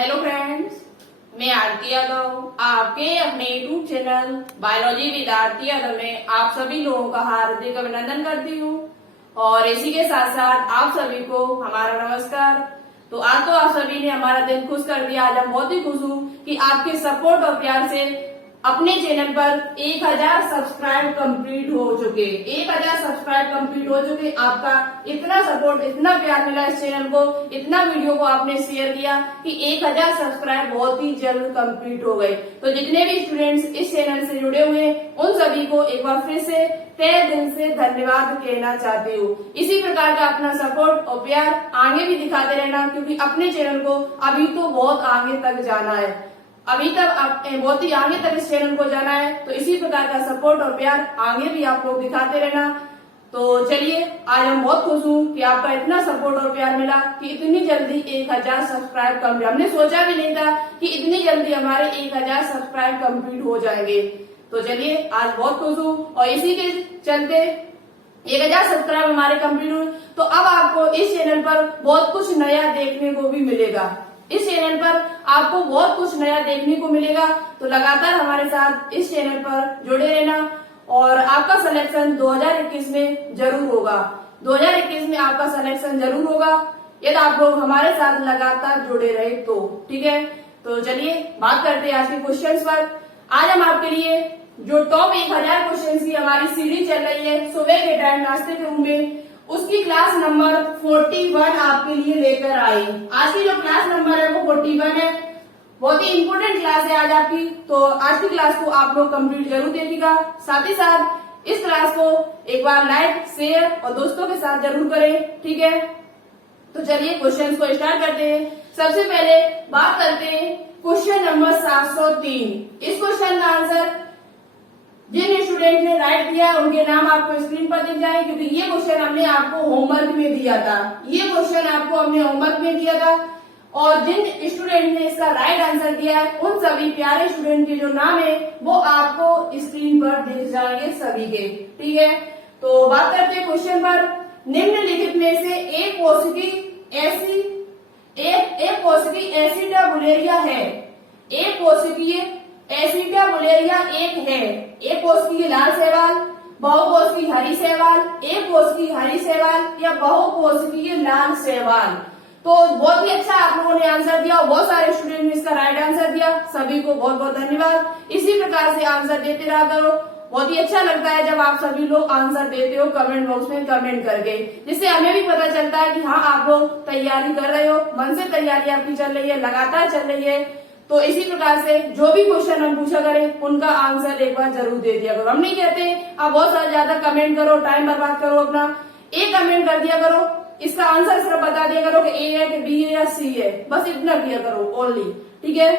Hello friends, मैं आरती यादव आपके अपने YouTube channel biology with Aarti Yadav में आप सभी लोगों का हार्दिक अभिनंदन करती हूँ और इसी के साथ साथ आप सभी को हमारा नमस्कार। तो आज तो आप सभी ने हमारा दिल खुश कर दिया। आज हम बहुत ही खुश हूँ कि आपके सपोर्ट और प्यार से अपने चैनल पर 1000 सब्सक्राइब कंप्लीट हो चुके। 1000 सब्सक्राइब कंप्लीट हो चुके। आपका इतना सपोर्ट, इतना प्यार मिला इस चैनल को, इतना वीडियो को आपने शेयर किया कि 1000 सब्सक्राइब बहुत ही जल्द कंप्लीट हो गए। तो जितने भी स्टूडेंट्स इस चैनल से जुड़े हुए हैं उन सभी को एक बार फिर से तहे दिल से धन्यवाद कहना चाहती हूँ। इसी प्रकार का अपना सपोर्ट और प्यार आगे भी दिखाते रहना, क्योंकि अपने चैनल को अभी तो बहुत आगे तक जाना है। अभी तक आप बहुत ही आगे तक इस चैनल को जाना है, तो इसी प्रकार का सपोर्ट और प्यार आगे भी आप लोग दिखाते रहना। तो चलिए, आज हम बहुत खुश हूँ कि आपका इतना सपोर्ट और प्यार मिला कि इतनी जल्दी 1000 सब्सक्राइब कंप्लीट। हमने सोचा भी नहीं था कि इतनी जल्दी हमारे 1000 सब्सक्राइब कंप्लीट हो जाएंगे। तो चलिए, आज बहुत खुश हूँ और इसी के चलते 1000 सब्सक्राइब हमारे कंप्लीट हुए। तो अब आपको इस चैनल पर बहुत कुछ नया देखने को भी मिलेगा। इस चैनल पर आपको बहुत कुछ नया देखने को मिलेगा। तो लगातार हमारे साथ इस चैनल पर जुड़े रहना और आपका सिलेक्शन 2021 में जरूर होगा। 2021 में आपका सिलेक्शन जरूर होगा यदि आप लोग हमारे साथ लगातार जुड़े रहे तो। ठीक है, तो चलिए बात करते हैं आज के क्वेश्चंस पर। आज हम आपके लिए जो टॉप 1000 क्वेश्चंस की हमारी सीरीज चल रही है सुबह के टाइम नाश्ते के रूम में, उसकी क्लास नंबर 41 आपके लिए लेकर आई। आज की जो क्लास नंबर है वो 41 है। बहुत ही इंपोर्टेंट क्लास है आज आपकी। तो आज की क्लास को आप लोग कंप्लीट जरूर देखिएगा। साथ ही साथ इस क्लास को एक बार लाइक, शेयर और दोस्तों के साथ जरूर करें। ठीक है, तो चलिए क्वेश्चन को स्टार्ट करते हैं। सबसे पहले बात करते हैं क्वेश्चन नंबर 703। इस क्वेश्चन का आंसर जिन स्टूडेंट ने राइट किया उनके नाम आपको स्क्रीन पर दिख जाए, क्योंकि ये क्वेश्चन हमने आपको होमवर्क में दिया था। ये क्वेश्चन आपको हमने होमवर्क में दिया था और जिन स्टूडेंट ने इसका राइट आंसर दिया है उन सभी प्यारे स्टूडेंट के जो नाम है वो आपको स्क्रीन पर दिख जाएंगे सभी के। ठीक है, तो बात करते हैं क्वेश्चन पर। निम्नलिखित में से एक कोशिकीय एसिटाबुलेरिया है। एक कोशिकीय एसिटाबुलेरिया एक है। एक कोशिकीय लाल शैवाल, बहुकोशिकीय हरी शैवाल, एक कोशिकीय हरी शैवाल या बहुकोशिकीय लाल शैवाल। तो बहुत ही अच्छा आप लोगों ने आंसर दिया और बहुत सारे स्टूडेंट ने इसका राइट आंसर दिया। सभी को बहुत बहुत धन्यवाद। इसी प्रकार से आंसर देते रहा करो। बहुत ही अच्छा लगता है जब आप सभी लोग आंसर देते हो कमेंट बॉक्स में कमेंट करके, जिससे हमें भी पता चलता है कि हाँ आप लोग तैयारी कर रहे हो, मन से तैयारी आपकी चल रही है, लगातार चल रही है। तो इसी प्रकार से जो भी क्वेश्चन हम पूछा करें उनका आंसर एक बार जरूर दे दिया करो। हम नहीं कहते आप बहुत सारा ज्यादा कमेंट करो, टाइम बर्बाद करो अपना। एक कमेंट कर दिया करो, इसका आंसर सिर्फ बता दिया करो कि ए है कि बी है या सी है, बस इतना किया करो ओनली। ठीक है,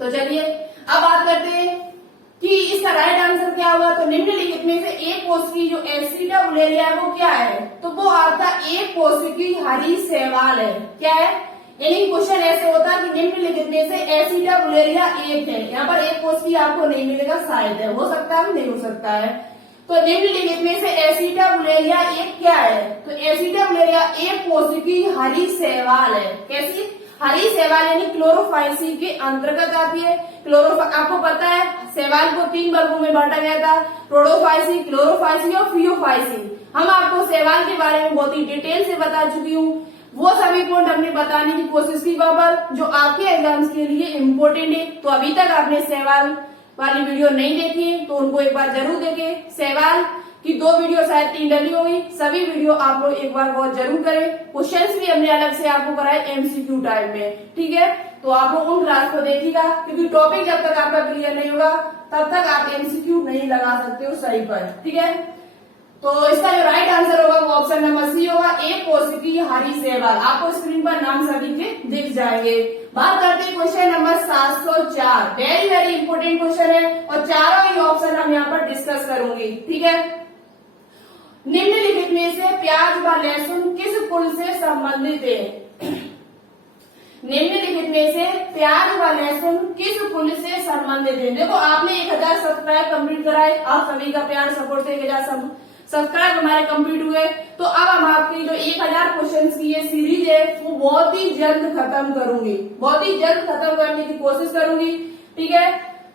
तो चलिए अब बात करते हैं कि इसका राइट आंसर क्या हुआ। तो निम्नलिखित में से एक कोशिकीय जो एसिटाबुलेरिया है वो क्या है, तो वो आपका एक कोशिकीय हरी शैवाल है। क्या है, यानी क्वेश्चन ऐसे होता है कि निम्नलिखित में से एसिटाबुलेरिया एक है। यहाँ पर एक कोशिकीय आपको नहीं मिलेगा, शायद है, हो सकता है नहीं हो सकता है। तो निम्नलिखित में से एसिटाबुलेरिया एक क्या है, तो एसिटाबुलेरिया एक कोशिकीय हरी शैवाल है। कैसी हरी शैवाल, यानी क्लोरोफाइसी के अंतर्गत आती है। आपको पता है शैवाल को 3 वर्गों में बांटा गया था, प्रोडोफाइसी, क्लोरोफाइसी और फियोफाइसी। हम आपको शैवाल के बारे में बहुत ही डिटेल से बता चुकी हूँ। वो सभी पॉइंट हमने बताने की कोशिश की वहां पर जो आपके एग्जाम्स के लिए इम्पोर्टेंट है। तो अभी तक आपने शैवाल वाली वीडियो नहीं देखी है तो उनको एक बार जरूर देखें। शैवाल की 2 वीडियो शायद 3 डली होगी, सभी वीडियो आप लोग एक बार बहुत जरूर करें। क्वेश्चंस भी हमने अलग से आपको कराए एमसीक्यू टाइप में। ठीक है, तो आप लोग उन क्लास को देखिएगा, क्योंकि टॉपिक जब तक आपका क्लियर नहीं होगा तब तक आप एमसीक्यू नहीं लगा सकते हो सही पर। ठीक है, तो इसका जो राइट आंसर होगा वो ऑप्शन नंबर सी होगा, एक कोशिकीय हरी शैवाल। आपको स्क्रीन पर नाम सभी के दिख जाएंगे। बात करते हैं question number 704। Very very important question है और चारों ही ऑप्शन हम यहाँ पर डिस्कस करूंगी। ठीक है, निम्नलिखित में से प्याज व लहसुन किस कुल से संबंधित है। निम्नलिखित में से प्याज व लहसुन किस कुल से संबंधित है। देखो आपने 1000 सब्सक्राइब कंप्लीट कराए, आप सभी का प्यार सपोर्ट से 1000 सब्सक्राइब हमारे कंप्लीट हुए। तो अब हम आपकी जो 1000 क्वेश्चन की ये सीरीज है वो बहुत ही जल्द खत्म करूंगी, बहुत ही जल्द खत्म करने की कोशिश करूंगी। ठीक है,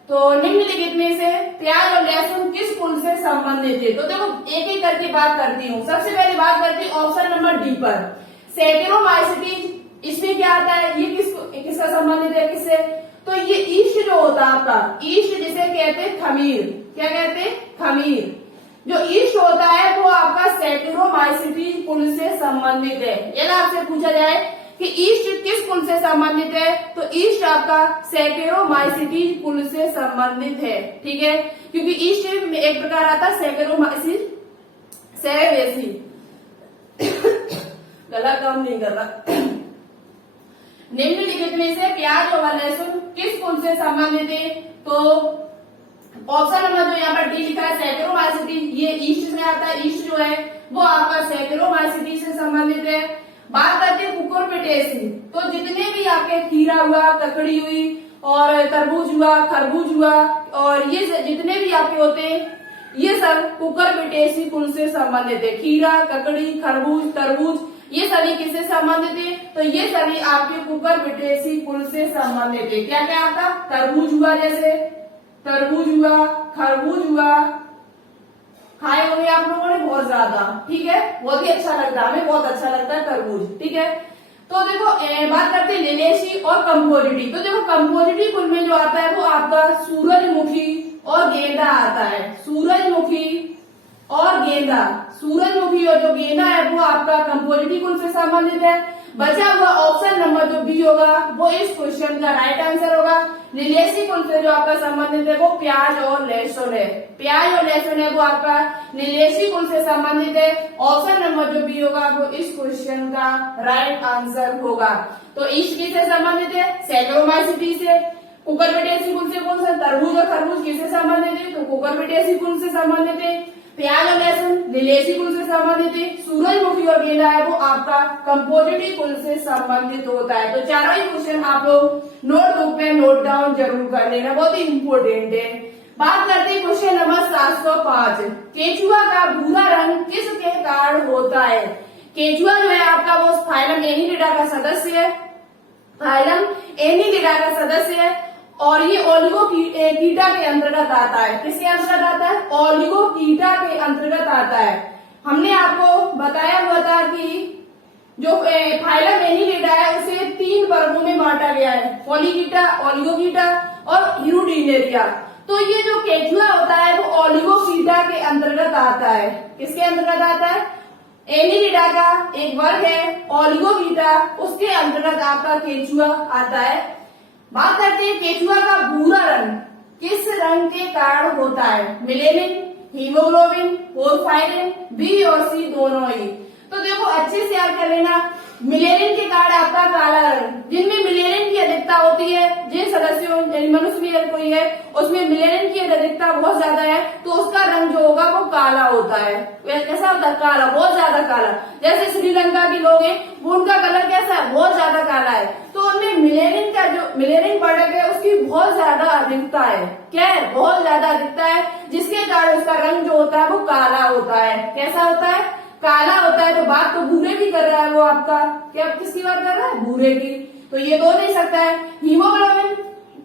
तो निम्नलिखित में से प्याज और लहसुन किस कुल से संबंधित है? तो देखो एक एक करके बात करती हूँ। सबसे पहले बात करती हूँ ऑप्शन नंबर डी पर, सैकेरोमाइसीटीज। इसमें क्या आता है, ये किसका संबंधित है, किससे? तो ये ईस्ट जो होता है आपका, ईस्ट जिसे कहते हैं खमीर, क्या कहते हैं, खमीर। जो ईस्ट होता है वो आपका सैकेरोमाइसीटीज कुल से संबंधित है। यदि आपसे पूछा जाए कि ईस्ट किस कुल से संबंधित है, तो ईस्ट आपका सैकेरोमाइसीटीज कुल से संबंधित है। ठीक है, क्योंकि ईस्ट में एक प्रकार आता है सैकेरोमाइसीट, सेरेवेसी गला काम नहीं कर रहा। निम्नलिखित में से प्याज और लहसुन किस कुल से संबंधित है? तो ऑप्शन नंबर जो यहाँ पर डी लिखा है सैकेरोमाइसीटीज, ये ईस्ट से आता है। ईस्ट जो है वो आपका सैकेरोमाइसीटीज से संबंधित है। बात करते हैं कुकुरबिटेसी। तो जितने भी आपके खीरा हुआ, ककड़ी हुई और तरबूज हुआ, खरबूज हुआ और ये जितने भी आपके होते हैं ये सब कुकुरबिटेसी कुल से संबंधित है। खीरा, ककड़ी, खरबूज, तरबूज ये सभी किससे संबंधित है? तो ये सभी आपके कुकुरबिटेसी कुल से संबंधित है। क्या क्या आपका तरबूज हुआ, जैसे तरबूज हुआ, खरबूज हुआ, खाए होंगे आप लोगों ने बहुत ज्यादा। ठीक है, बहुत ही अच्छा लगता है, हमें बहुत अच्छा लगता है तरबूज। ठीक है, तो देखो बात करते हैं लिलेशी और कंपोजिटी। तो देखो कंपोजिटी कुल में जो आता है वो आपका सूरजमुखी और गेंदा आता है। सूरजमुखी और गेंदा, सूरजमुखी और जो गेंदा है वो आपका कंपोजिटी कुल से संबंधित है। बचा हुआ ऑप्शन नंबर जो बी होगा वो इस क्वेश्चन का राइट आंसर होगा। लिलेशी कुल से जो आपका संबंधित है वो प्याज और लहसुन है। प्याज और लहसुन है वो आपका लिलेशी कुल से संबंधित है। ऑप्शन नंबर जो बी होगा वो इस क्वेश्चन का राइट आंसर होगा। तो ईस्ट किससे संबंधित है? सैकेरोमाइसीटीज से। कुकुरबिटेसी कुल से कौन सा? तरबूज और खरबूज किससे संबंधित है? तो कुकुरबिटेसी कुल से संबंधित है। प्याज और लहसुन लिलेशी कुल से संबंधित है। सूरजमुखी और गेंदा है वो आपका कंपोजिटी कुल से संबंधित होता है। तो चारों ही क्वेश्चन आप लोग नोटबुक में नोट डाउन जरूर कर लेना, बहुत ही इंपोर्टेंट है। बात करते हैं क्वेश्चन नंबर 705, केचुआ का भूरा रंग किसके कारण होता है? केचुआ जो है आपका वो फाइलम एनिलिडा का सदस्य है, फाइलम एनिलिडा का सदस्य है और ये ओलिगोकीटा के अंतर्गत आता है। किसके अंतर्गत आता है? ओलिगोकीटा के अंतर्गत आता है। हमने आपको बताया हुआ था कि जो फाइलम एनिलिडा है उसे 3 वर्गों में बांटा गया है, पॉलीकीटा, ओलिगोकीटा और यूनिडेरिया। तो ये जो केचुआ होता है वो ओलिगोकीटा के अंतर्गत आता है। किसके अंतर्गत आता है? एनिलिडा का एक वर्ग है ओलिगोकीटा, उसके अंतर्गत आपका केचुआ आता है। बात करते हैं केचुआ का भूरा रंग किस रंग के कारण होता है? मिलेनिन, हीमोग्लोबिन, पोरफायरिन, बी और सी दोनों ही। तो देखो अच्छे से याद कर लेना, मिलेनिन के कारण आपका काला रंग, जिनमें मिलेनिन की अधिकता होती है, जिन सदस्यों मनुष्य में कोई है उसमें मिलेनिन की अधिकता बहुत ज्यादा है तो उसका रंग जो होगा वो काला होता है। कैसा होता है? काला, बहुत ज्यादा काला। जैसे श्रीलंका के लोग हैं वो उनका कलर कैसा है? बहुत ज्यादा काला है। तो उनमें मिलेनिन का जो मिलेनिन बढ़त है उसकी बहुत ज्यादा अधिकता है। क्या है? बहुत ज्यादा अधिकता है, जिसके कारण उसका रंग जो होता है वो काला होता है। कैसा होता है? काला होता है। तो बात तो भूरे की कर रहा है वो आपका, क्या किसकी बात कर रहा है? भूरे की। तो ये तो नहीं सकता है। हीमोग्लोबिन,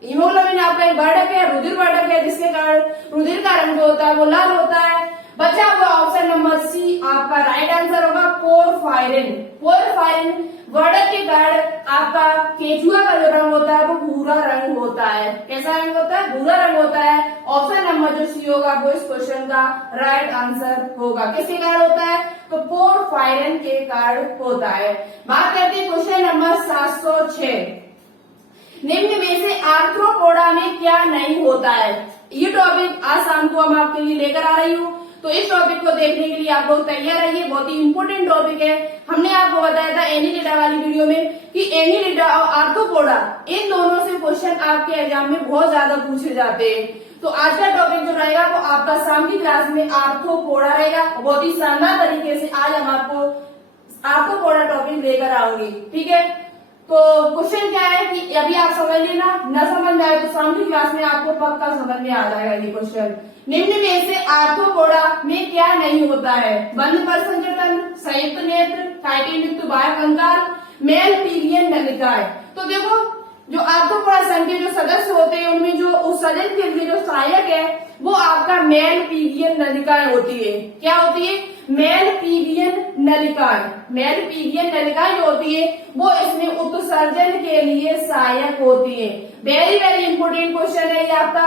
हीमोग्लोबिन आपका एक वर्धक है, रुधिर वर्धक है, जिसके कारण रुधिर का रंग जो होता है वो लाल होता है। बचा हुआ ऑप्शन नंबर सी आपका राइट आंसर होगा पोरफायरिन। पोरफायरिन वर्धक के कारण आपका केचुआ का जो रंग होता है वो भूरा रंग होता है। कैसा रंग होता है? भूरा रंग होता है। ऑप्शन नंबर जो सी होगा वो इस क्वेश्चन का राइट आंसर होगा। किसके कारण होता है? तो पोरफायरिन के कारण होता है। बात करते हैं क्वेश्चन नंबर 706, निम्न में से आर्थ्रोपोडा में क्या नहीं होता है? ये टॉपिक आज शाम को हम आपके लिए लेकर आ रही हूँ, तो इस टॉपिक को देखने के लिए आप लोग तैयार रहिए। बहुत ही इंपोर्टेंट टॉपिक है। हमने आपको बताया था एनिलिडा वाली वीडियो में कि एनिलिडा और आर्थ्रोपोडा इन दोनों से क्वेश्चन आपके एग्जाम में बहुत ज्यादा पूछे जाते हैं। तो आज का टॉपिक जो रहेगा वो आपका शाम की क्लास में आर्थ्रोपोडा रहेगा। बहुत ही शानदार तरीके से आज हम आपको आर्थ्रोपोडा टॉपिक लेकर आऊंगी। ठीक है, तो क्वेश्चन क्या है कि अभी आप समझ लेना, न समझ में आए तो शाम की क्लास में आपको पक्का समझ में आ जाएगा ये क्वेश्चन। निम्न में से आर्थ्रोपोडा में क्या क्या नहीं होता है? बंद परिसंचरण तंत्र, संयुक्त नेत्र, काइटिन युक्त बाह्य कंकाल, मेल पीरियन नलिकाएं। तो देखो जो आर्थ्रोपोडा संघ के जो सदस्य होते हैं उनमें जो उत्सर्जन के लिए जो सहायक है वो आपका मेल पीरियन नलिकाएं होती है। क्या होती है? मेल पीरियन नलिकाएं। मेल पीरियन नलिकाएं जो होती है वो इसमें उत्सर्जन के लिए सहायक होती है। वेरी वेरी इंपोर्टेंट क्वेश्चन है ये आपका,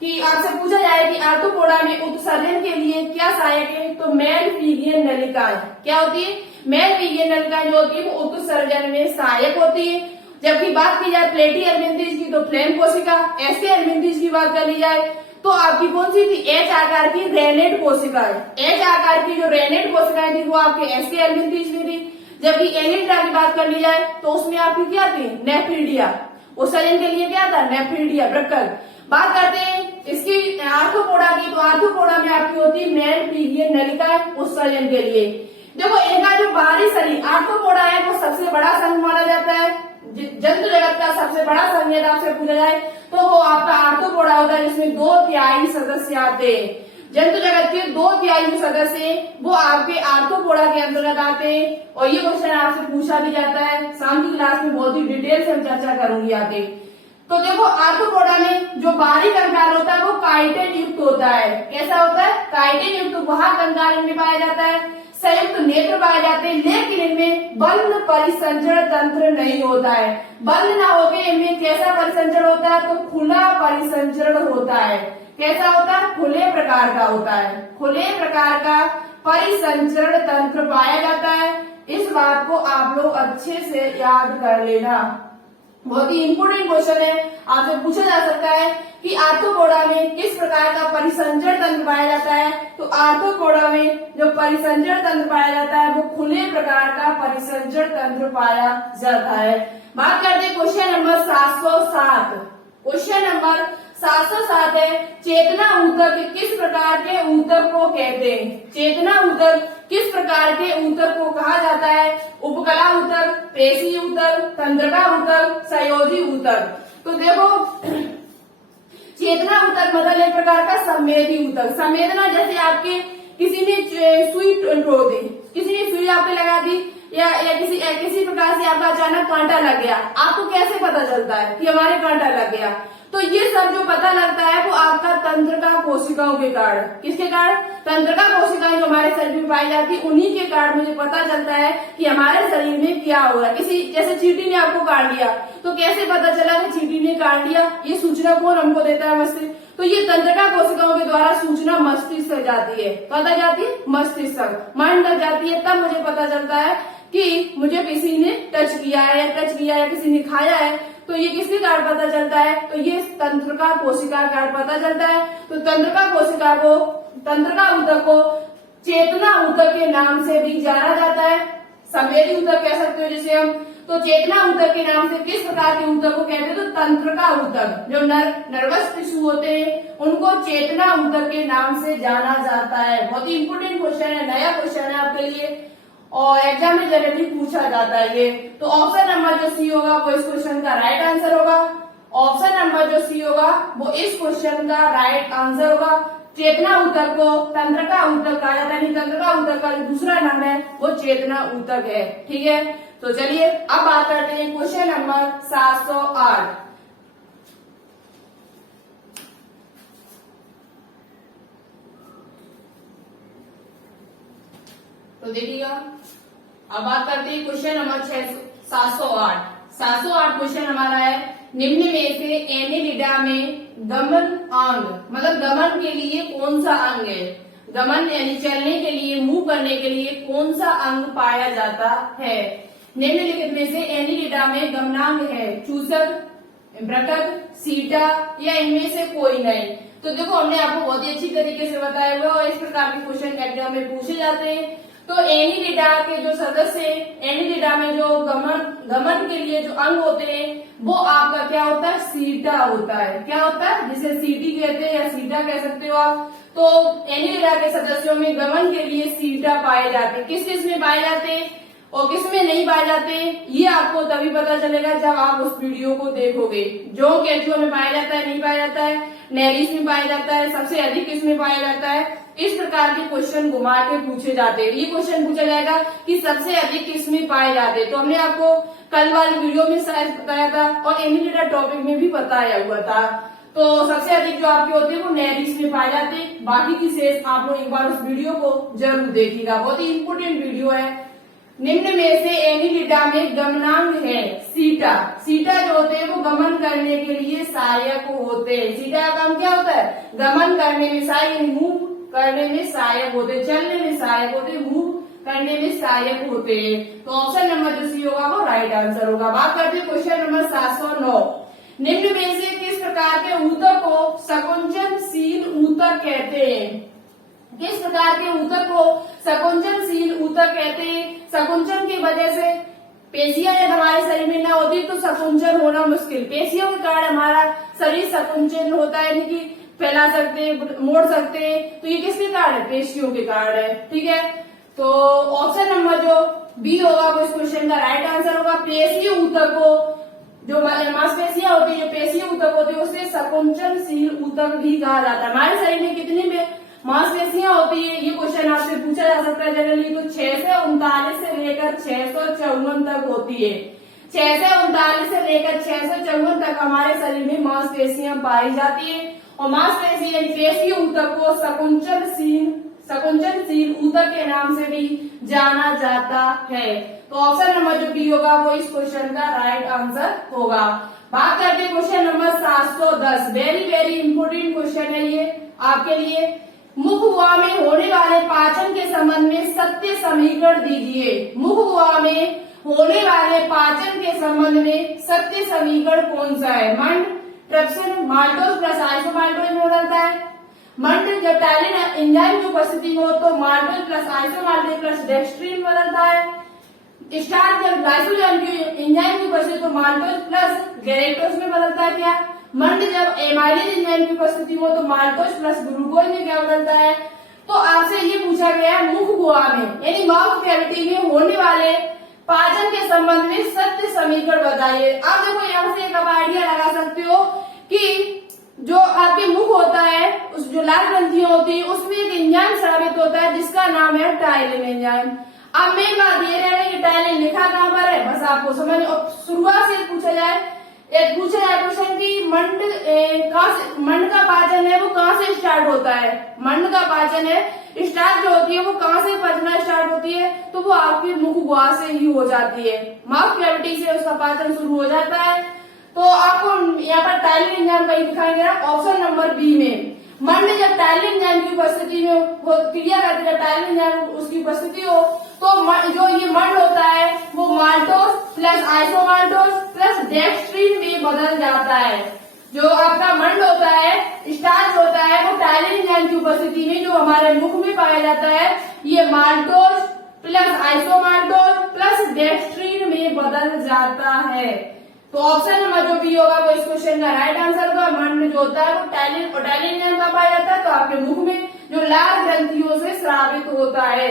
कि आपसे पूछा जाए कि आर्थ्रोपोडा में उत्सर्जन के लिए क्या सहायक है, तो मेल पीरियन नलिकाएं क्या होती है? मेल पीरियन नलिकाएं जो होती है वो उत्सर्जन में सहायक होती है। जबकि बात की जाए प्लेटी एल्मिंथीज की तो फ्लेम कोशिका, एसके एल्मिंथीज की बात कर ली जाए तो आपकी कौन सी थी? एच आकार की रेनेट कोशिकाएं। एच आकार की जो रेनेट कोशिकाएं थी वो आपके एसके एल्मिंथीज में थी। जबकि एनिलिडा की बात कर ली जाए तो उसमें आपकी क्या थी? नेफ्रिडिया। उत्सर्जन के लिए क्या था? नेफ्रिडिया वृक्कक। बात करते हैं इसकी आर्थ्रोपोडा की, तो आर्थ्रोपोडा में आपकी होती है मेल पीरियन नलिका उत्सर्जन के लिए। देखो इनका जो बाहरी शरीर आर्थ्रोपोडा है वो सबसे बड़ा संघ माना जाता है। जंतु जगत का सबसे बड़ा संघ यदि आपसे पूछा जाए तो वो आपका आर्थ्रोपोडा होता है, जिसमें 2/3 सदस्य आते हैं। जंतु जगत के 2/3 जो सदस्य वो आपके आर्थ्रोपोडा के अंतर्गत आते हैं। और ये क्वेश्चन आपसे पूछा भी जाता है, शाम की क्लास में बहुत ही डिटेल से हम चर्चा करूंगी आगे। तो देखो आर्थ्रोपोडा में जो बाहरी कंकाल होता है वो काइटिन युक्त होता है। कैसा होता है? काइटिन युक्त वहां कंकाल इनमें पाया जाता है। संयुक्त नेत्र पाए जाते हैं, लेकिन इनमें बंद परिसंचरण तंत्र नहीं होता है। बंद ना होकर इनमें कैसा परिसंचरण होता है? तो खुला परिसंचरण होता है। कैसा होता है? खुले प्रकार का होता है। खुले प्रकार का परिसंचरण तंत्र पाया जाता है। इस बात को आप लोग अच्छे से याद कर लेना, बहुत ही इंपोर्टेंट क्वेश्चन है। आपसे पूछा जा सकता है कि आर्थ्रोपोडा में किस प्रकार का परिसंचरण तंत्र पाया जाता है। तो आर्थ्रोपोडा में जो परिसंचरण तंत्र पाया जाता है वो खुले प्रकार का परिसंचरण तंत्र पाया जाता है। बात करते हैं क्वेश्चन नंबर 707। क्वेश्चन नंबर 707 है, चेतना ऊतक किस प्रकार के ऊतक को कहते हैं? चेतना ऊतक किस प्रकार के ऊतक को कहा जाता है? उपकला ऊतक, पेशी ऊतक, तंत्रिका ऊतक, संयोजी ऊतक। तो देखो चेतना ऊतक मतलब एक प्रकार का संवेदी ऊतक। संवेदना जैसे आपके किसी ने सुई ठो दी, किसी ने सुई आप पे लगा दी या किसी प्रकार से आपका अचानक कांटा लग गया, आपको कैसे पता चलता है कि हमारे कांटा लग गया? तो ये सब जो पता लगता है वो आपका तंत्रिका कोशिकाओं के कारण। किसके कारण? तंत्रिका कोशिकाएं जो हमारे शरीर में पाई जाती है उन्हीं के कारण मुझे पता चलता है कि हमारे शरीर में क्या हो रहा है। किसी जैसे चींटी ने आपको काट दिया तो कैसे पता चला कि चींटी ने काट दिया? ये सूचना कौन हमको देता है? मस्तिष्क। तो ये तंत्रिका कोशिकाओं के द्वारा सूचना मस्तिष्क तक जाती है। पता जाती है मस्तिष्क तक, माइंड तक जाती है, तब मुझे पता चलता है कि मुझे किसी ने टच किया है या किसी ने खाया है। तो ये किसके कारण पता चलता है? तो ये तंत्रिका कोशिका के कारण पता चलता है। तो तंत्रिका कोशिका को, तंत्रिका ऊतक को चेतना ऊतक के नाम से भी जाना जाता है। संवेदी ऊतक कह सकते हो जिसे हम। तो चेतना ऊतक के नाम से किस प्रकार के ऊतक को कहते हैं? तो तंत्रिका ऊतक। जो नर्वस टिश्यू होते हैं उनको चेतना ऊतक के नाम से जाना जाता है। बहुत ही इंपोर्टेंट क्वेश्चन है, नया क्वेश्चन है आपके लिए और एग्जाम में जनरली पूछा जाता है ये। तो ऑप्शन नंबर जो सी होगा वो इस क्वेश्चन का राइट आंसर होगा। ऑप्शन नंबर जो सी होगा वो इस क्वेश्चन का राइट आंसर होगा। चेतना ऊतक को तंत्रिका ऊतक कहा जाता है। तंत्रिका ऊतक का जो दूसरा नाम है वो चेतना ऊतक है। ठीक है, तो चलिए अब बात करते हैं क्वेश्चन नंबर 708। तो देखिएगा अब बात करते हैं क्वेश्चन नंबर 708। 708 क्वेश्चन हमारा है, निम्न में से एनिलिडा में गमन अंग मतलब गमन के लिए कौन सा अंग है? गमन यानी चलने के लिए, मूव करने के लिए कौन सा अंग पाया जाता है? निम्नलिखित में से एनिलिडा में गमनांग है? चूसक, वृक्क, सीटा या इनमें से कोई नहीं? तो देखो हमने आपको बहुत ही अच्छी तरीके से बताया हुआ और इस प्रकार के क्वेश्चन एग्जाम में पूछे जाते हैं। तो एनिलिडा के जो सदस्य, एनिलिडा में जो गमन के लिए जो अंग होते हैं वो आपका क्या होता है? सीटा होता है। क्या होता है? जिसे सीटी कहते हैं या सीटा कह सकते हो आप। तो एनिलिडा के सदस्यों में गमन के लिए सीटा पाए जाते हैं। किस किस में पाए जाते हैं और किस में नहीं पाए जाते हैं ये आपको तभी पता चलेगा जब आप उस वीडियो को देखोगे। जो केंचुआ में पाया जाता है, नहीं पाया जाता है, नहरीस में पाया जाता है, सबसे अधिक किसमें पाया जाता है। इस प्रकार के क्वेश्चन घुमा के पूछे जाते हैं। ये क्वेश्चन पूछा जाएगा कि सबसे अधिक किसमें पाए जाते हैं। तो हमने आपको कल वाली वीडियो में शायद बताया था और एनिमेटेड टॉपिक में भी बताया हुआ था। तो सबसे अधिक जो आपके होते हैं वो नहरीस में पाए जाते हैं। बाकी की शेष आप लोग एक बार उस वीडियो को जरूर देखिएगा, बहुत ही इंपोर्टेंट वीडियो है। निम्न में से एनिलिडा में गमनांग है सीटा। सीटा जो होते हैं वो गमन करने के लिए सहायक होते हैं। सीटा का काम क्या होता है, गमन करने में सहायक, मूव करने में सहायक होते हैं, चलने में सहायक होते हैं, मूव करने में सहायक होते हैं। तो ऑप्शन नंबर जो सी होगा वो राइट आंसर होगा। बात करते हैं क्वेश्चन नंबर 709। निम्न में से किस प्रकार के ऊतक को संकुचनशील ऊतक कहते हैं। किस प्रकार के ऊतक को संकुचनशील ऊतक कहते हैं। संकुचन की वजह से पेशियां जब हमारे शरीर में ना होती तो संकुचन होना मुश्किल। पेशियों के कारण हमारा शरीर संकुचन होता है, यानी कि फैला सकते, मोड़ सकते। तो ये किसके कारण है, पेशियों के कारण है। ठीक है, तो ऑप्शन नंबर जो बी होगा वो इस क्वेश्चन का राइट आंसर होगा। पेशीय ऊतक को, जो मांसपेशियां होती है, जो पेशीय ऊतक होते हैं उसे संकुचनशील ऊतक भी कहा जाता है। हमारे शरीर में कितनी में मांसपेशियां होती है, ये क्वेश्चन आपसे पूछा जा सकता है जनरली। तो 639 से लेकर 654 तक होती है। 639 से लेकर 654 तक हमारे शरीर में मांसपेशियां पाई जाती है। और मांसपेशी यानी पेशीय ऊतक को संकुचनशील ऊतक के नाम से भी जाना जाता है। तो ऑप्शन नंबर जो बी होगा वो इस क्वेश्चन का राइट आंसर होगा। बात करते हैं question number 710। Very very important question है ये आपके लिए। मुख गुहा में होने वाले पाचन के संबंध में सत्य समीकरण दीजिए। मुख गुहा में होने वाले पाचन के संबंध में सत्य समीकरण कौन सा है। मंड, ट्रिप्सिन, माल्टोज प्लस आइसोमाल्टोज में बदलता है। मंड जब टाइलिन एंजाइम की उपस्थिति में हो तो माल्टोज प्लस आइसोमाल्टोज प्लस डेक्स्ट्रीन बदलता है। स्टार्च जब लाइसोजाइम की एंजाइम की उपस्थिति तो माल्टोज प्लस गैलेक्टोज में बदलता है क्या। मंड जब एमाइलेज एंजाइम की उपस्थिति हो तो माल्टोज प्लस ग्लूकोज में क्या बदलता है। तो आपसे ये पूछा गया है मुख गुहा में यानी माउथ कैविटी में होने वाले पाचन के संबंध में सत्य समीकरण बताइए। आप देखो यहाँ से एक आप आइडिया लगा सकते हो कि जो आपके मुख होता है, उस जो लाल ग्रंथियां होती है उसमें एक एंजाइम स्रावित होता है जिसका नाम है टाइलिन एंजाइम। अब मेन बात ये रह कि टाइलिन लिखा कहाँ पर है, बस आपको समझ। और शुरुआत से पूछा जाए क्वेश्चन की मंड का पाचन है वो कहाँ से स्टार्ट होता है। मंड का पाचन है स्टार्ट जो होती है वो कहाँ से पचना स्टार्ट होती है, तो वो आपके मुख गुहा से ही हो जाती है। माउथ कैविटी से उसका पाचन शुरू हो जाता है। तो आपको यहाँ पर टाइलिन एंजाइम कहीं दिखाई दे रहा है ऑप्शन नंबर बी में। मंड जब टाइलिन एंजाइम की उपस्थिति में क्रिया करती है, टाइलिन एंजाइम उसकी उपस्थिति हो तो जो ये मंड होता है वो माल्टोज प्लस आइसोमाल्टोज प्लस डेक्स्ट्रीन में बदल जाता है। जो आपका मंड होता है, स्टार्च होता है, वो टाइलिन एंजाइम की उपस्थिति में जो हमारे मुख में पाया जाता है ये माल्टोज प्लस आइसोमाल्टोज प्लस डेक्स्ट्रीन में बदल जाता है। तो ऑप्शन नंबर जो बी होगा वो इस क्वेश्चन का राइट आंसर होगा। मंड जो होता है वो टाइलिन एंजाइम का पाया जाता है तो आपके मुख में जो लाल ग्रंथियों से स्रावित होता है।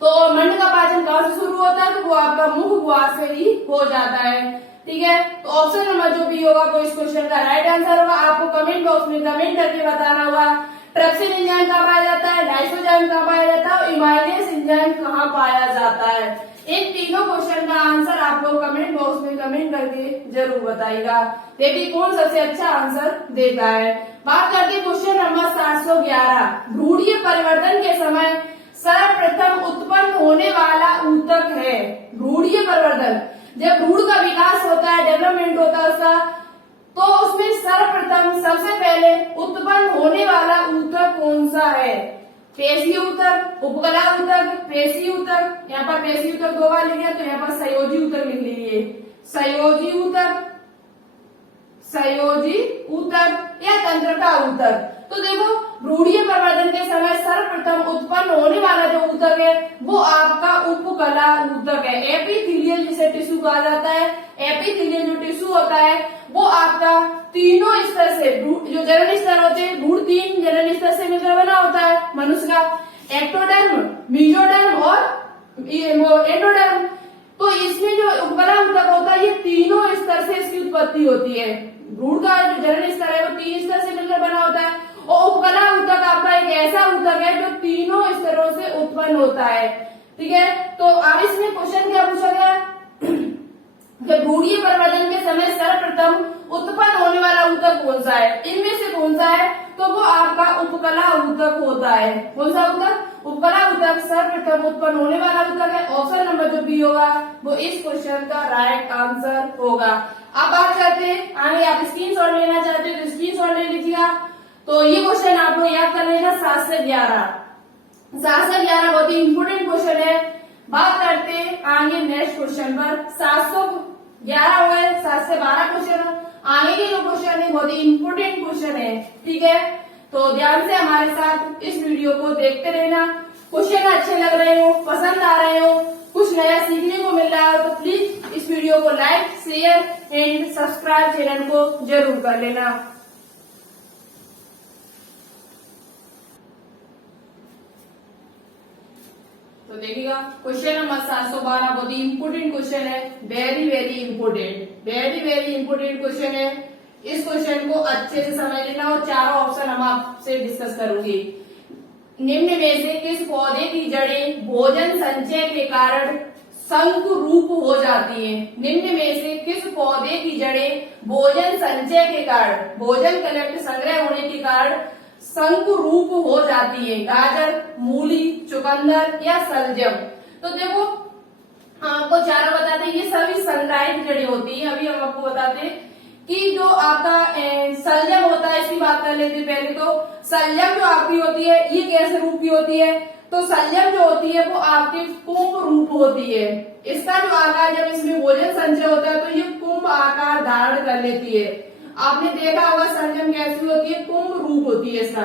तो मंड का पाचन कहाँ से शुरू होता है, तो वो आपका मुख गुहा से ही हो जाता है। ठीक है, तो ऑप्शन नंबर जो बी होगा वो इस क्वेश्चन का राइट आंसर होगा। आपको कमेंट बॉक्स में कमेंट करके बताना होगा ट्रिप्सिन एंजाइम कहाँ पाया जाता है, लाइसोजाइम कहाँ पाया जाता है और इमाइलेज एंजाइम कहाँ पाया जाता है। इन तीनों क्वेश्चन का आंसर आप लोग कमेंट बॉक्स में कमेंट करके जरूर बताइएगा, देखिए कौन सबसे अच्छा आंसर देता है। बात करते हैं क्वेश्चन नंबर 711। भ्रूणीय परिवर्तन के समय सर्वप्रथम उत्पन्न होने वाला ऊतक है। भ्रूणीय परिवर्तन जब भ्रूण का विकास होता है, डेवलपमेंट होता है उसका, तो उसमें सर्वप्रथम सबसे पहले उत्पन्न होने वाला ऊतक कौन सा है। पेशीय ऊतक, उपकला ऊतक, पेशीय ऊतक। यहाँ पर पेशीय ऊतक दो बार लिखा तो यहाँ पर संयोजी ऊतक लिख लीजिए। संयोजी ऊतक, संयोजी ऊतक या तंत्रिका ऊतक। तो देखो भ्रूणीय परिवर्तन के समय सर्वप्रथम उत्पन्न होने वाला जो ऊतक है वो आपका उपकला ऊतक है। एपिथेलियल जिसे टिश्यू कहा जाता है, एपिथेलियल जो टिश्यू होता है वो आपका तीनों स्तर से, जो जनन स्तर होते हैं, भ्रूण 3 जनन स्तर से मिलकर बना होता है मनुष्य का, एक्टोडर्म, मेसोडर्म और एंडोडर्म। तो इसमें जो उपकला ऊतक होता है ये तीनों स्तर से इसकी उत्पत्ति होती है। भ्रूण का जो जनन स्तर है वो 3 स्तर से मिलकर बना होता है, और उपकला ऊतक आपका एक ऐसा ऊतक है जो तीनों स्तरों से उत्पन्न होता है। ठीक है, तो अब इसमें क्वेश्चन क्या पूछा गया कि भ्रूणीय परिवर्तन के समय सर्वप्रथम उत्पन्न होने वाला ऊतक कौन सा है, इनमें से कौन सा है, तो वो आपका उपकला ऊतक होता है। कौन सा ऊतक? उपकला ऊतक सर्वप्रथम उत्पन्न होने वाला ऊतक है। ऑप्शन नंबर जो बी होगा वो इस क्वेश्चन का राइट आंसर होगा। अब बात करते हैं आगे, आप स्क्रीनशॉट लेना चाहते हो तो स्क्रीनशॉट ले लीजिएगा। तो ये क्वेश्चन आप लोग याद कर लेना 7 से 11, 7 से 11 बहुत ही इंपोर्टेंट क्वेश्चन है। बात करते हैं आगे नेक्स्ट क्वेश्चन पर। 711 हो गए, 7 से 12 क्वेश्चन। आगे के जो क्वेश्चन है बहुत ही इंपोर्टेंट क्वेश्चन है। ठीक है, तो ध्यान से हमारे साथ इस वीडियो को देखते रहना। क्वेश्चन अच्छे लग रहे हो, पसंद आ रहे हो, कुछ नया सीखने को मिल रहा हो तो प्लीज इस वीडियो को like, share and subscribe channel को जरूर कर लेना। तो देखिएगा क्वेश्चन नंबर 712 बहुत ही इंपोर्टेंट क्वेश्चन है, very very important, very very important question है। इस क्वेश्चन को अच्छे से समझ लेना और चारों ऑप्शन हम आपसे डिस्कस करूंगी। निम्न में से किस पौधे की जड़ें भोजन संचय के कारण शंकु रूप हो जाती हैं? निम्न में से किस पौधे की जड़ें भोजन संचय के कारण, भोजन कलेक्ट संग्रह होने के कारण शंकु रूप हो जाती है? गाजर, मूली, चुकंदर या सलजम? तो देखो आपको चारों बताते हैं, ये सभी संग्राहित जड़ें होती है। अभी हम आपको बताते हैं कि जो आपका सलजम होता है, इसकी बात कर लेते हैं पहले। तो सलजम जो आपकी होती है ये कैसे रूप की होती है? तो सलजम जो होती है वो आपकी कुंभ रूप होती है। इसका जो आकार, जब इसमें भोजन संचय होता है तो ये कुंभ आकार धारण कर लेती है। आपने देखा होगा सलजम कैसी होती है? कुंभ रूप होती है इसका,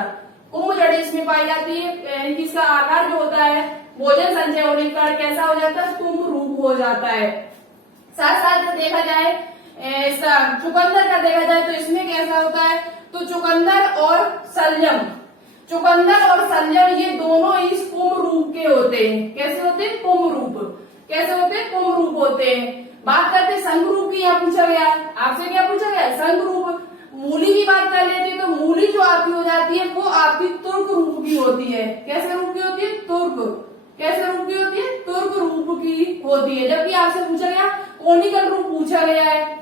कुंभ जड़ें इसमें पाई जाती है। यानी कि इसका आकार जो होता है भोजन संचय होने के कारण कैसा हो जाता है? कुंभ रूप हो जाता है। साथ साथ देखा जाए चुकंदर का देखा जाए तो इसमें कैसा होता है? तो चुकंदर और सलजम, चुकंदर और सलजम ये दोनों इस कुंभ रूप के होते हैं। कैसे होते हैं? कुंभ रूप। कैसे होते हैं? कुंभ रूप होते हैं। बात करते हैं संघ रूप की, यहाँ पूछा गया आपसे, क्या पूछा गया? संघ रूप। मूली की बात कर लेते हैं तो मूली जो आपकी हो जाती है वो आपकी तुर्क रूप की होती है। कैसे रूप की होती है? तुर्क। कैसे रूप की होती है? तुर्क रूप की होती है। जबकि आपसे पूछा गया कोनिकल रूप पूछा गया है,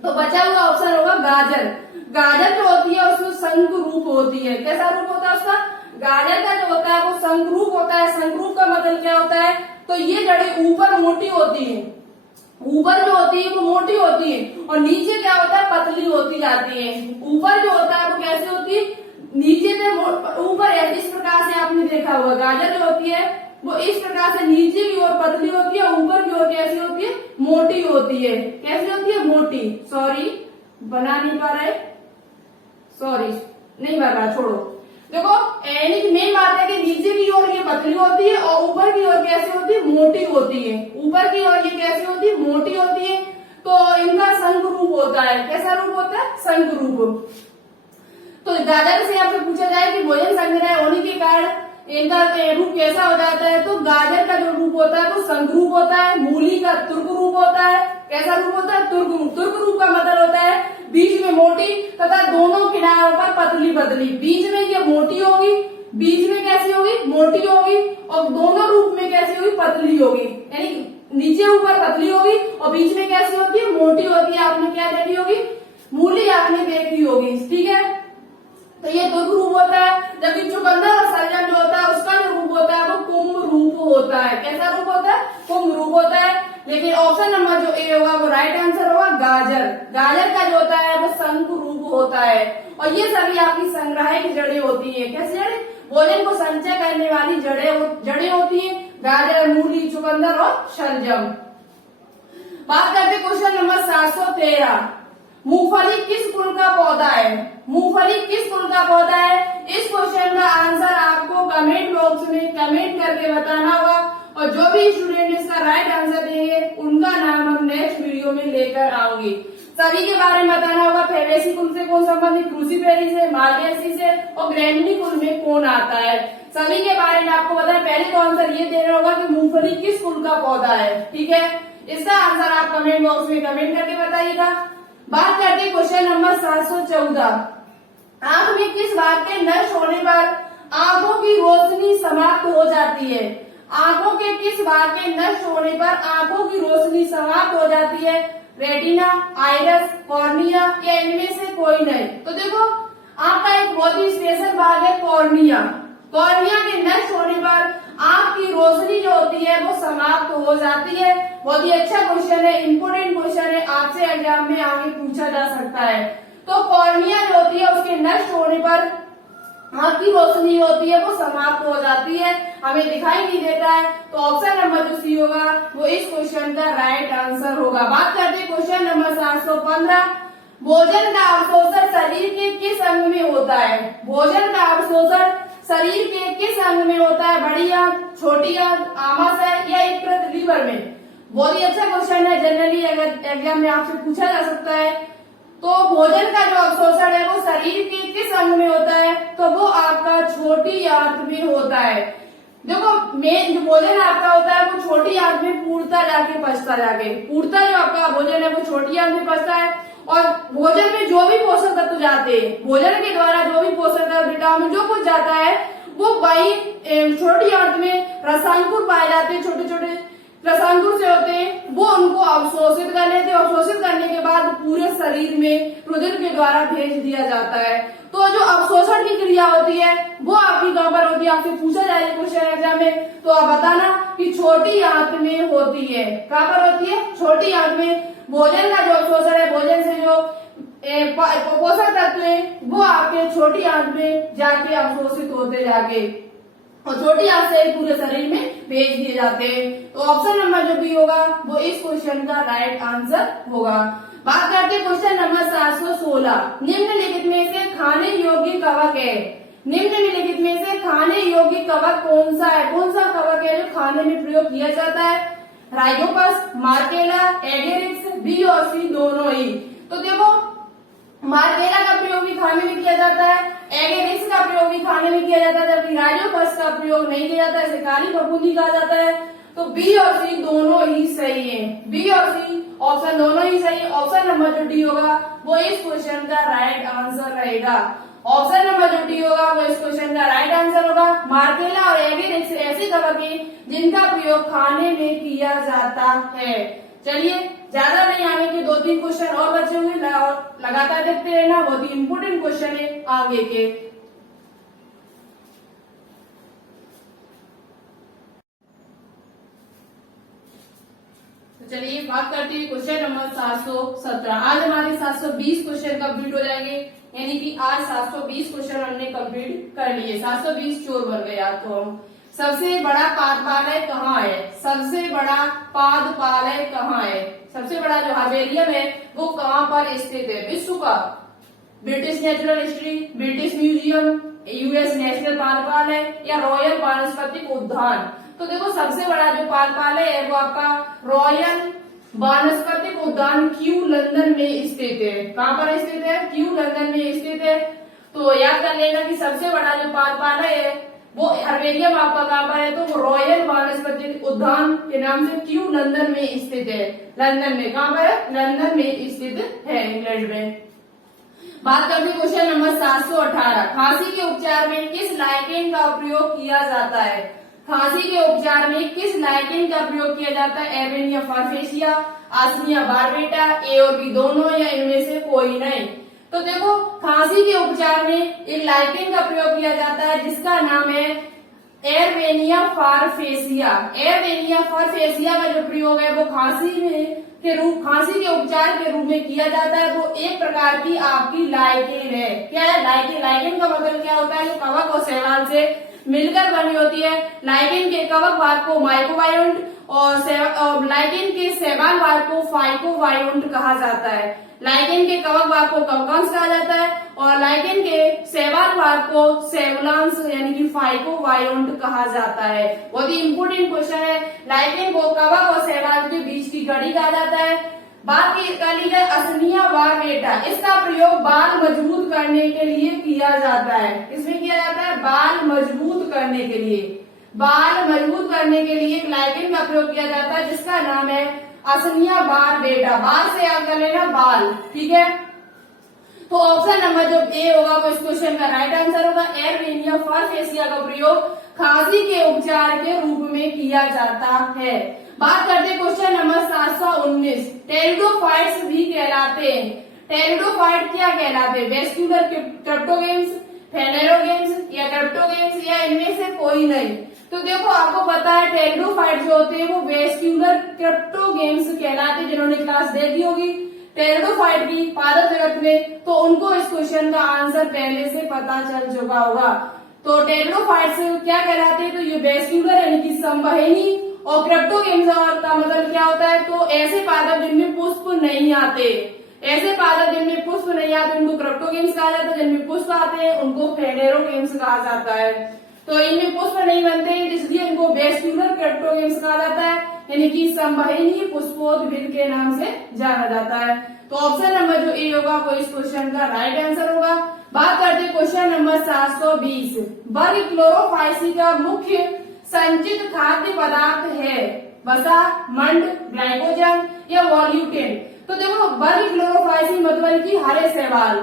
तो बचा हुआ ऑप्शन होगा गाजर। गाजर जो होती है उसमें शंख रूप होती है। कैसा रूप होता है उसका? गाजर का जो होता है वो शंख रूप होता है। शंख रूप का मतलब क्या होता है? तो ये जड़ें ऊपर मोटी होती है, ऊपर जो होती है वो मोटी होती है और नीचे क्या होता है? पतली होती जाती है। ऊपर जो होता है वो कैसे होती है? नीचे से ऊपर है, इस प्रकार से आपने देखा होगा। गाजर जो होती है वो इस प्रकार से नीचे की ओर पतली होती है, ऊपर की ओर कैसी होती है? मोटी होती है। कैसी होती है? मोटी। सॉरी बना नहीं पा रहे, सॉरी नहीं बन रहा, छोड़ो। देखो मेन बात है कि नीचे की ओर ये पतली होती है और ऊपर की ओर कैसी होती है? मोटी होती है। ऊपर की ओर ये कैसी होती है? मोटी होती है। तो इनका शंख रूप होता है। कैसा रूप होता है? शंख रूप। तो गाजर से आपसे पूछा जाए कि भोजन संग्रह होने के कारण इनका रूप कैसा हो जाता है? तो गाजर का जो रूप होता है वो शंख रूप होता है। मूली का तुर्क रूप होता है। कैसा रूप होता है? तुर्क रूप। तुर्क रूप का मतलब होता है बीच में मोटी तथा दोनों किनारों पर पतली पतली। बीच में ये मोटी होगी, बीच में कैसी होगी? मोटी होगी, और दोनों रूप में कैसी होगी? पतली होगी। यानी नीचे ऊपर पतली होगी और बीच में कैसी होती है? मोटी होती है। आपने क्या देखी होगी? मूली आपने देखी होगी। ठीक है, तो ये तुर्क रूप होता है। जबकि चुकंदर और सलजम जो होता है उसका जो रूप होता है वो कुंभ रूप होता है। कैसा रूप होता है? कुंभ रूप होता है। लेकिन ऑप्शन नंबर जो ए होगा वो राइट आंसर होगा गाजर। गाजर का जो होता है वो शंख रूप होता है। और ये सभी आपकी संग्राहक जड़ें होती है। कैसे जड़ें? भोजन को संचय करने वाली जड़ें होती है। गाजर, मूली, चुकंदर और सलजम। बात करते क्वेश्चन नंबर 713। मूंगफली किस कुल का पौधा है? मूंगफली किस कुल का पौधा है? इस क्वेश्चन का आंसर आपको कमेंट बॉक्स में कमेंट करके बताना होगा, और जो भी स्टूडेंट इसका राइट आंसर देंगे उनका नाम हम नेक्स्ट वीडियो में लेकर आऊंगी। सभी के बारे में बताना होगा। फेबेसी कुल से कौन संबंधित? क्रूसीफेरी से, मालवेसी से, और ग्रैमिनी कुल में कौन आता है? सभी के बारे में आपको बताया। पहले तो आंसर ये देना होगा कि मूंगफली किस कुल का पौधा है। ठीक है, इसका आंसर आप कमेंट बॉक्स में कमेंट करके बताइएगा। बात करते हैं क्वेश्चन नंबर 714। आंख में किस बात के नष्ट होने पर आंखों की रोशनी समाप्त हो जाती है? आंखों के किस भाग के नष्ट होने पर आंखों की रोशनी समाप्त हो जाती है? रेटिना, आइरस, कॉर्निया या इनमें से कोई नहीं। तो देखो आंख का एक बहुत ही स्पेशल भाग है कॉर्निया। कॉर्निया के नष्ट होने पर आंख की रोशनी जो होती है वो समाप्त हो जाती है। बहुत ही अच्छा क्वेश्चन है, इंपोर्टेंट क्वेश्चन है, आपसे एग्जाम में आगे पूछा जा सकता है। तो कॉर्निया जो होती है उसके नष्ट होने पर आंख की रोशनी होती है वो समाप्त हो जाती है, हमें दिखाई नहीं देता है। तो ऑप्शन नंबर जो सी होगा वो इस क्वेश्चन का राइट आंसर होगा। बात करते हैं क्वेश्चन नंबर 715। भोजन का अवशोषण शरीर के किस अंग में होता है? भोजन का अवशोषण शरीर के किस अंग में होता है? बड़ी आंत, छोटी आंत, आमाशय या यकृत, लीवर में? बहुत ही अच्छा क्वेश्चन है, जनरली अगर एग्जाम में आपसे पूछा जा सकता है। तो भोजन का जो अवशोषण है वो शरीर के किस अंग में होता है? तो वो आपका छोटी आंत में होता है। देखो मेन जो भोजन आपका होता है वो छोटी आंत में पूर्णता जाके पचता जाके, पूर्णता जो आपका भोजन है वो छोटी आंत में पचता है। और भोजन में जो भी पोषक तत्व जाते हैं, भोजन के द्वारा जो भी पोषक तत्व, विटामिन जो कुछ जाता है वो वही छोटी आंत में रसांकुर पाए जाते हैं, छोटे छोटे रसांकुर से होते हैं, वो उनको अवशोषित कर लेते हैं। अवशोषित करने के बाद पूरे शरीर में रुधिर के द्वारा भेज दिया जाता है। तो जो अवशोषण की क्रिया होती है वो आपकी कहां पर होती है? आपसे पूछा जाएगा क्वेश्चन एग्जाम में, तो आप बताना कि छोटी आंत में होती है। कहां पर होती है? छोटी आंत में। भोजन का जो अवशोषण है, भोजन से जो पोषक तत्व है वो आपके छोटी आंत में जाके अवशोषित होते जाके और छोटी आंत से पूरे शरीर में भेज दिए जाते हैं। तो ऑप्शन नंबर जो भी होगा वो इस क्वेश्चन का राइट आंसर होगा। बात करते हैं क्वेश्चन नंबर 716। निम्नलिखित में से खाने योग्य कवक है? निम्नलिखित में से खाने योग्य कवक कौन सा है? कौन सा कवक है जो खाने में प्रयोग किया जाता है? राइजोपस, मार्केला, एगेरिक्स, बी और सी दोनों ही। तो देखो मार्केला का प्रयोग भी खाने में किया जाता है, एगेरिक्स का प्रयोग भी खाने में किया जाता है, जबकि राइजोपस का प्रयोग नहीं किया जाता है, इसे काली फफूंदी कहा जाता है। तो बी और सी दोनों ही सही है। बी और सी ऑप्शन दोनों ही सही है। ऑप्शन नंबर जो डी होगा वो इस क्वेश्चन का राइट आंसर रहेगा। ऑप्शन नंबर जो डी होगा वो इस क्वेश्चन का राइट आंसर होगा। मार्केला और एगेरिक्स ऐसे कवक है जिनका प्रयोग खाने में किया जाता है। चलिए ज्यादा नहीं, आगे के 2-3 क्वेश्चन और बचे हुए लगातार देखते रहना, बहुत ही इंपोर्टेंट क्वेश्चन है आगे के। तो चलिए बात करते हैं क्वेश्चन नंबर 717। आज हमारे 720 क्वेश्चन कंप्लीट हो जाएंगे, यानी कि आज 720 क्वेश्चन हमने कंप्लीट कर लिए। 720 चोर बन गए आज तो हम। सबसे बड़ा पादपालय कहाँ है? सबसे बड़ा पादपालय कहाँ है? सबसे बड़ा जो हर्बेरियम है वो कहाँ पर स्थित है विश्व का? British natural history, British museum, US national पादपालय या रॉयल वानस्पतिक उद्यान? तो देखो सबसे बड़ा जो पादपालय है वो आपका रॉयल वानस्पतिक उद्यान क्यू लंदन में स्थित है। कहाँ पर स्थित है? क्यू लंदन में स्थित है। तो याद कर लेना कि सबसे बड़ा जो पादपालय है वो हर्बेरियम आपका कहाँ पर है? तो रॉयल वानस्पतिक उद्यान के नाम से क्यू लंदन में स्थित है। लंदन में कहाँ पर है? लंदन में स्थित है, इंग्लैंड में। बात करते हैं क्वेश्चन नंबर 718। खांसी के उपचार में किस लाइकेन का प्रयोग किया जाता है? खांसी के उपचार में किस लाइकेन का प्रयोग किया जाता है? एवेनिया फारफेसिया, आस्मिया बारबेटा, ए और बी दोनों या इनमें से कोई नहीं? तो देखो खांसी के उपचार में एक लाइकेन का प्रयोग किया जाता है जिसका नाम है एरवेनिया फारफेसिया। एरवेनिया फारफेसिया का जो प्रयोग है वो खांसी के उपचार के रूप में किया जाता है। वो एक प्रकार की आपकी लाइकेन है। क्या है लाइकेन? लाइकेन का मतलब क्या होता है? जो कवक और शैवाल से मिलकर बनी होती है। लाइकेन के कवक भाग को माइकोबायोन्ट और लाइकेन के शैवाल भाग को फाइकोबायोन्ट कहा जाता है। लाइकेन के कवक भाग को कवकांश कहा जाता है और लाइकेन के शैवाल भाग को सेवुलांस यानी कि फाइकोबायोन्ट कहा जाता है। बहुत ही इंपोर्टेंट क्वेश्चन है। लाइकेन को कवक और शैवाल के बीच की कड़ी कहा जाता है। बात कर ली जाए आस्मिया बारबेटा, इसका प्रयोग बाल मजबूत करने के लिए किया जाता है। इसमें किया जाता है बाल मजबूत करने के लिए। बाल मजबूत करने के लिए एक लाइकेन का प्रयोग किया जाता है जिसका नाम है असनिया बार बेटा, बार से याद कर लेना बाल, ठीक है। तो ऑप्शन नंबर जो ए होगा वो इस क्वेश्चन का राइट आंसर होगा। एरवेनिया फरफेसिया का प्रयोग खांसी के उपचार के रूप में किया जाता है। बात करते हैं क्वेश्चन नंबर 719। टेरिडोफाइट्स भी कहलाते हैं। टेरिडोफाइट क्या कहलाते हैं? वेस्क्यूलर क्रिप्टोगेम्स, फेनेरोगेम्स या क्रिप्टोगेम्स या इनमें से कोई नहीं। तो देखो आपको पता है टेरिडोफाइट जो होते हैं वो वेस्क्यूलर क्रिप्टोगेम्स कहलाते हैं। जिन्होंने क्लास दे दी होगी टेरिडोफाइट की पादप जगत में, तो उनको इस क्वेश्चन का आंसर पहले से पता चल चुका होगा। तो टेरिडोफाइट्स क्या कहलाते हैं? तो ये वेस्क्यूलर यानी कि संवहनी, और क्रिप्टोगेम्स का मतलब क्या होता है? तो ऐसे पादप जिनमें पुष्प नहीं आते, ऐसे पादप जिनमें पुष्प नहीं आते उनको क्रिप्टोगेम्स कहा जाता है। जिनमें पुष्प आते हैं उनको फेनेरोगेम्स कहा जाता है। तो इनमें पुष्प नहीं बनते हैं इसलिए इनको वेस्क्यूलर क्रिप्टोगेम्स कहा जाता है, यानी कि संवहनी पुष्पोद्भिद के नाम से जाना जाता है। तो ऑप्शन नंबर जो ए होगा वो इस क्वेश्चन का राइट आंसर होगा। बात करते हैं क्वेश्चन नंबर 720। वर्ग क्लोरोफाइसी का मुख्य संचित खाद्य पदार्थ है वसा, मंड, ग्लाइकोजन या वॉल्यूटेन। तो देखो वर्ग क्लोरोफाइसी मतलब कि हरे शैवाल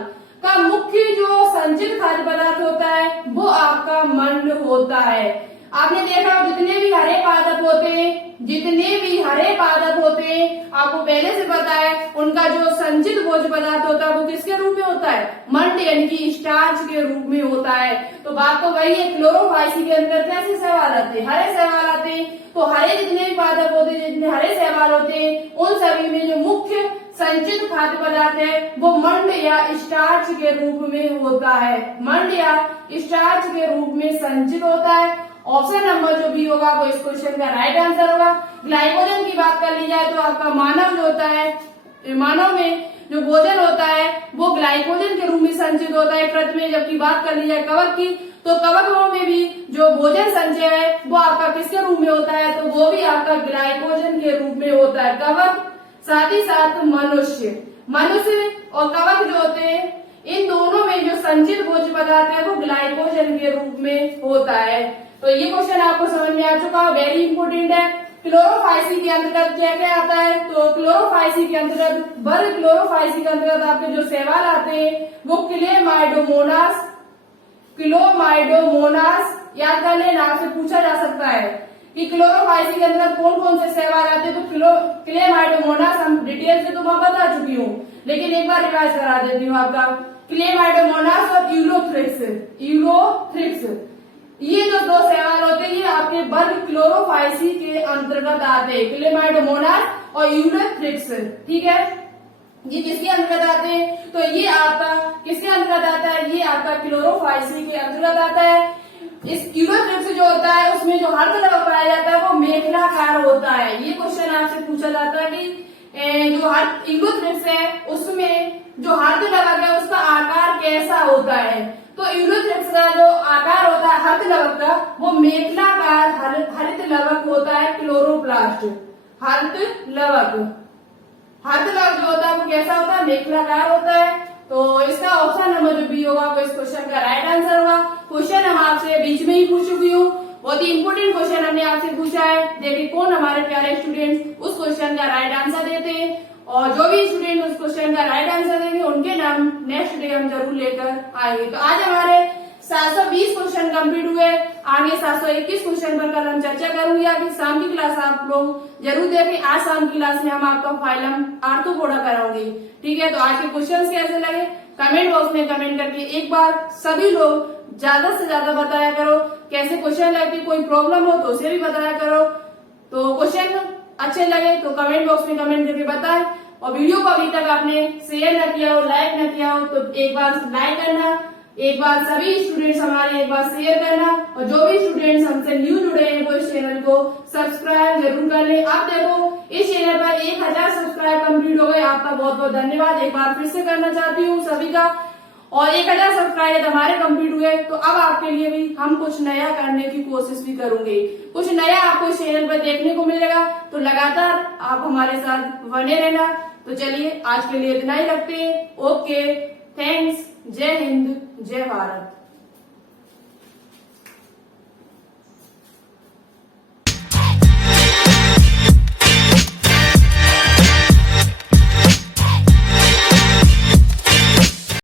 का मुख्य जो संचित खाद्य पदार्थ होता है वो आपका मंड होता है। आपने देखा जितने भी हरे पादप होते हैं, जितने भी हरे पादप होते हैं आपको पहले से पता है उनका जो संचित भोज्य पदार्थ होता है वो किसके रूप में होता है? मंड यानी कि स्टार्च के रूप में होता है। तो बात तो वही है, क्लोरोफाइसी के अंदर कैसे शैवाल आते हैं? हरे शैवाल आते हैं। तो हरे जितने भी पादप होते हैं, जितने हरे शैवाल होते हैं, उन सभी में जो मुख्य संचित खाद्य पदार्थ है वो मंड या स्टार्च के रूप में होता है। मंड या स्टार्च के रूप में संचित होता है। ऑप्शन नंबर जो बी होगा वो इस क्वेश्चन का राइट आंसर होगा। ग्लाइकोजन की बात कर ली जाए तो आपका मानव जो होता है, मानव में जो भोजन होता है वो ग्लाइकोजन के रूप में संचित होता है कृत में। जबकि बात कर ली जाए कवक की तो कवकों में भी जो भोजन संचय है वो आपका किसके रूप में होता है? तो वो भी आपका ग्लाइकोजन के रूप में होता है। कवक साथ ही साथ मनुष्य और कवक जो होते हैं इन दोनों में जो संचित भोज्य पदार्थ है वो ग्लाइकोजन के रूप में होता है। तो ये क्वेश्चन आपको समझ में आ चुका है, वेरी इंपोर्टेंट है। क्लोरोफाइसी के अंतर्गत क्या क्या आता है? तो क्लोरोफाइसी के अंतर्गत वर्ग क्लोरोफाइसी के अंतर्गत आपके जो शैवाल आते हैं वो क्लोमाइडोमोनास याद कर लेना, आपसे पूछा जा सकता है कि क्लोरोफाइसी के अंदर कौन कौन से शैवाल आते हैं। तो क्लेमाइडोमोनास हम डिटेल से तो मैं बता चुकी हूँ, लेकिन एक बार रिवाइज करा देती हूँ आपका। क्लेमाइडोमोनास और यूलोथ्रिक्स ये जो दो शैवाल होते हैं ये आपके वर्ग क्लोरोफाइसी के अंतर्गत आते हैं। क्लेमाइडोमोनास और यूलोथ्रिक्स, ठीक है, ये किसके अंतर्गत आते हैं? तो ये आपका किसके अंतर्गत आता है? ये आपका क्लोरोफाइसी के अंतर्गत आता है। इस यूलोथ्रिक्स जो होता है उसमें जो हर्धलवक पाया जाता है वो मेखलाकार होता है। ये क्वेश्चन आपसे पूछा जाता है कि जो यूलोथ्रिक्स है उसमें जो हर्धलवक है उसका आकार कैसा होता है? तो यूलोथ्रिक्स का जो आकार होता है हर्धलवक का वो मेखलाकार हरितलवक होता है। क्लोरोप्लास्ट हर्धलवक जो होता है वो कैसा होता है? मेखलाकार होता है। तो इसका ऑप्शन नंबर जो बी होगा वो इस क्वेश्चन का राइट आंसर होगा। क्वेश्चन हम आपसे बीच में ही पूछ चुकी हूँ, बहुत ही इंपोर्टेंट क्वेश्चन हमने आपसे पूछा है। देखिए कौन हमारे प्यारे स्टूडेंट्स उस क्वेश्चन का राइट आंसर देते हैं, और जो भी स्टूडेंट उस क्वेश्चन का राइट आंसर देंगे उनके नाम नेक्स्ट डे हम जरूर लेकर आएंगे। तो आज हमारे 720 क्वेश्चन कंप्लीट हुए। आगे 721 क्वेश्चन पर कल हम चर्चा करूंगी। अभी शाम की क्लास आप लोग जरूर देखें। आज शाम की क्लास में हम आपका फाइलम आर्थ्रोपोडा कराऊंगी, ठीक है। तो आज के क्वेश्चन कैसे लगे कमेंट बॉक्स में कमेंट करके एक बार सभी लोग ज्यादा से ज्यादा बताया करो। कैसे क्वेश्चन लगे, कोई प्रॉब्लम हो तो उसे भी बताया करो। तो क्वेश्चन अच्छे लगे तो कमेंट बॉक्स में कमेंट करके बताएं, और वीडियो को अभी तक आपने शेयर न किया हो, लाइक न किया हो तो एक बार लाइक करना, एक बार सभी स्टूडेंट्स हमारे एक बार शेयर करना, और जो भी स्टूडेंट्स हमसे न्यू जुड़े हैं वो इस चैनल को सब्सक्राइब जरूर कर ले। आप देखो इस चैनल पर 1000 सब्सक्राइब कंप्लीट हो गए, आपका बहुत बहुत धन्यवाद। एक बार फिर से करना चाहती हूँ सभी का, और 1000 सब्सक्राइब हमारे कंप्लीट हुए तो अब आपके लिए भी हम कुछ नया करने की कोशिश भी करूंगे। कुछ नया आपको इस चैनल पर देखने को मिलेगा, तो लगातार आप हमारे साथ बने रहना। तो चलिए आज के लिए इतना ही रखते हैं। ओके, थैंक्स, जय हिंद, जय भारत।